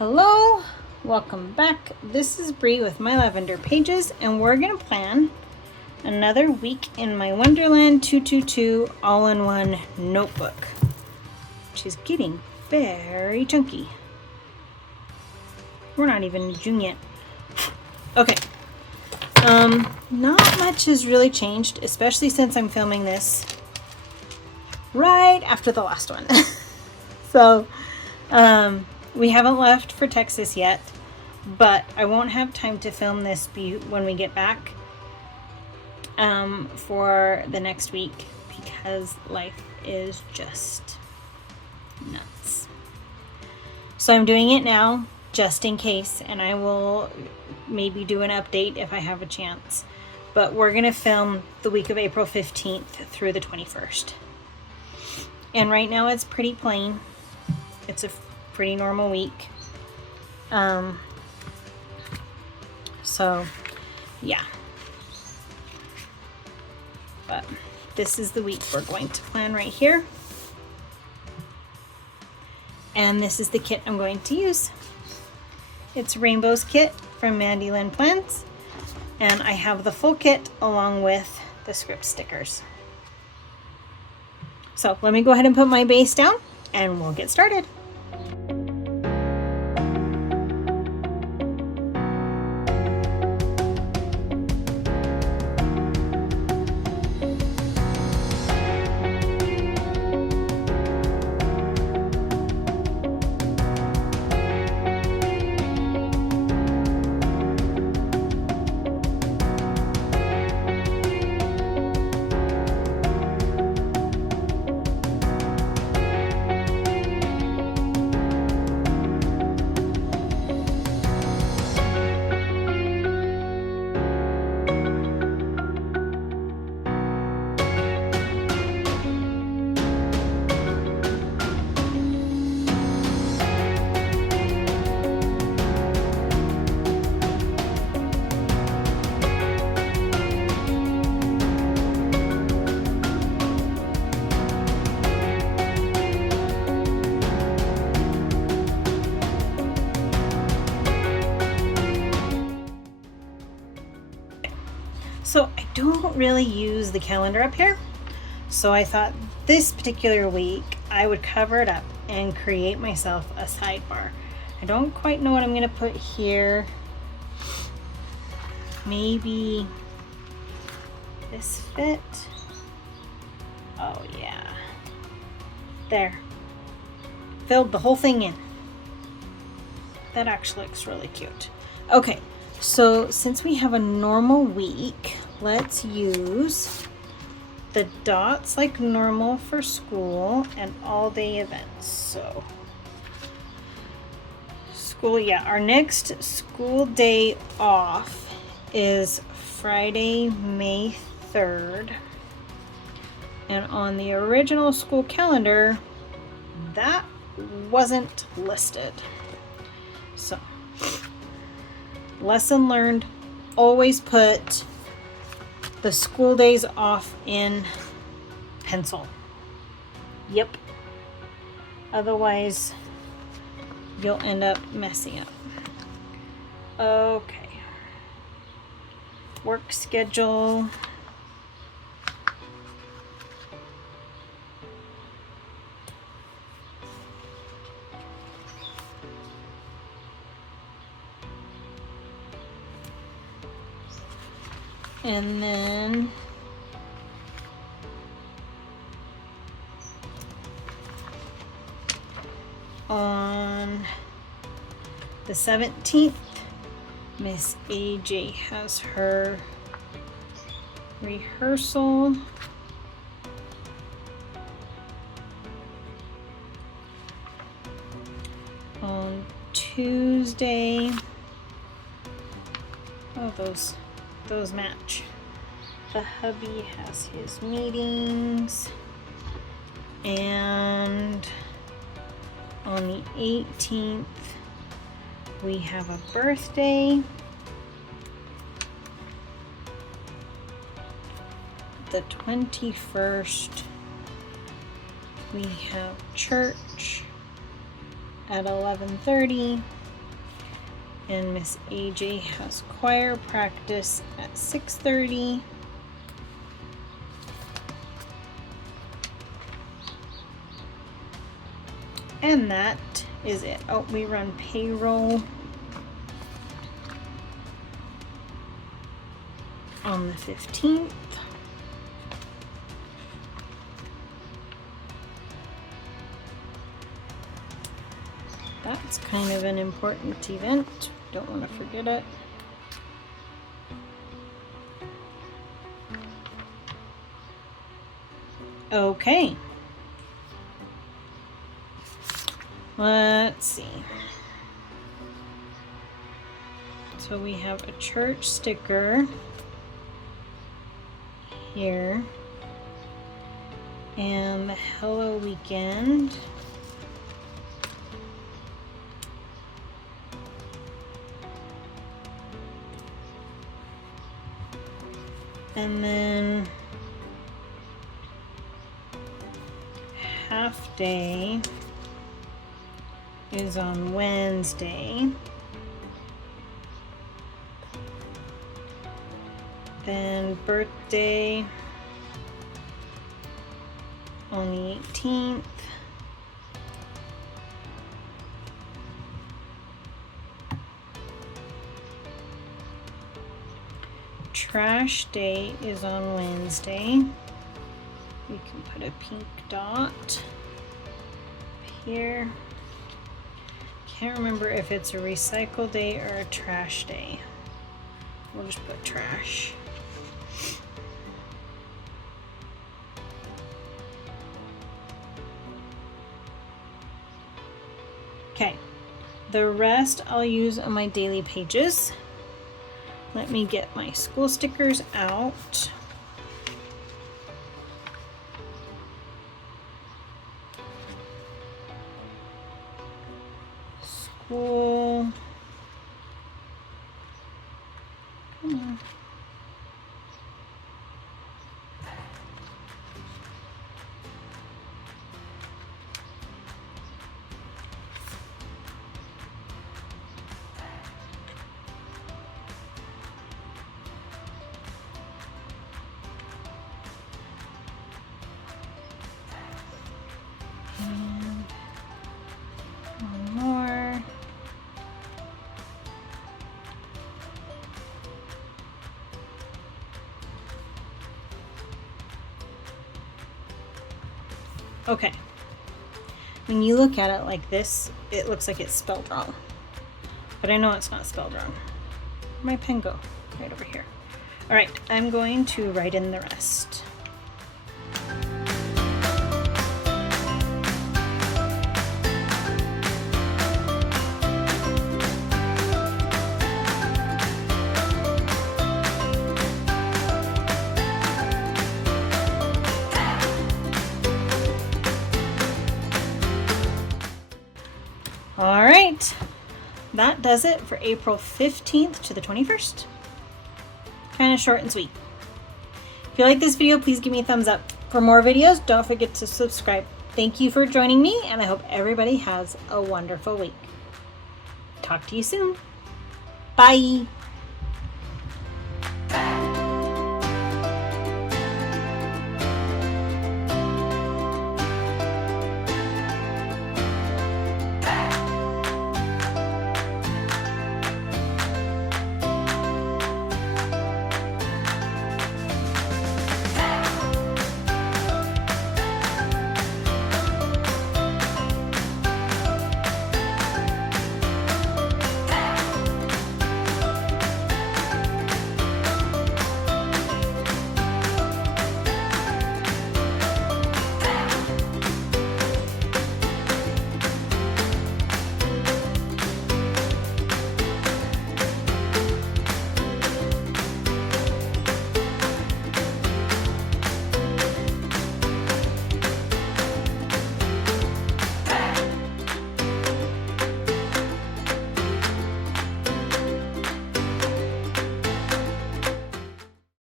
Hello, welcome back. This is Bree with My Lavender Pages, and we're going to plan another week in my Wonderland 222 all-in-one notebook. She's getting very chunky. We're not even in June yet. Okay. Not much has really changed, especially since I'm filming this right after the last one. So, we haven't left for Texas yet, but I won't have time to film this when we get back for the next week because life is just nuts. So I'm doing it now just in case, and I will maybe do an update if I have a chance. But we're going to film the week of April 15th through the 21st. And right now it's pretty plain. It's a pretty normal week. So yeah, but this is the week we're going to plan right here, and this is the kit I'm going to use. It's Rainbow's kit from Mandy Lynn Plans, and I have the full kit along with the script stickers. So let me go ahead and put my base down and we'll get started. So I don't really use the calendar up here, so I thought this particular week I would cover it up and create myself a sidebar. I don't quite know what I'm going to put here. Maybe this fit. Oh yeah, there, filled the whole thing in. That actually looks really cute. Okay. So since we have a normal week, let's use the dots like normal for school and all-day events. So school, yeah, our next school day off is Friday, May 3rd. And on the original school calendar, that wasn't listed. So lesson learned, always put the school days off in pencil. Yep. Otherwise, you'll end up messing up. Okay. Work schedule. And then on the 17th, Miss AJ has her rehearsal. On Tuesday, oh, those match. The hubby has his meetings, and on the 18th we have a birthday. The 21st we have church at 11:30. And Miss AJ has choir practice at 6:30. And that is it. Oh, we run payroll on the 15th. That's kind of an important event. Don't want to forget it. Okay. Let's see. So we have a church sticker here. And the Hello Weekend. And then half day is on Wednesday. Then birthday on the 18th. Trash day is on Wednesday. We can put a pink dot here. Can't remember if it's a recycle day or a trash day. We'll just put trash. Okay, the rest I'll use on my daily pages. Let me get my school stickers out. School. Come on. Okay, when you look at it like this, it looks like it's spelled wrong, but I know it's not spelled wrong. Where'd my pen go? Right over here. All right, I'm going to write in the rest. All right, that does it for April 15th to the 21st. Kind of short and sweet. If you like this video, please give me a thumbs up. For more videos, don't forget to subscribe. Thank you for joining me, and I hope everybody has a wonderful week. Talk to you soon. Bye.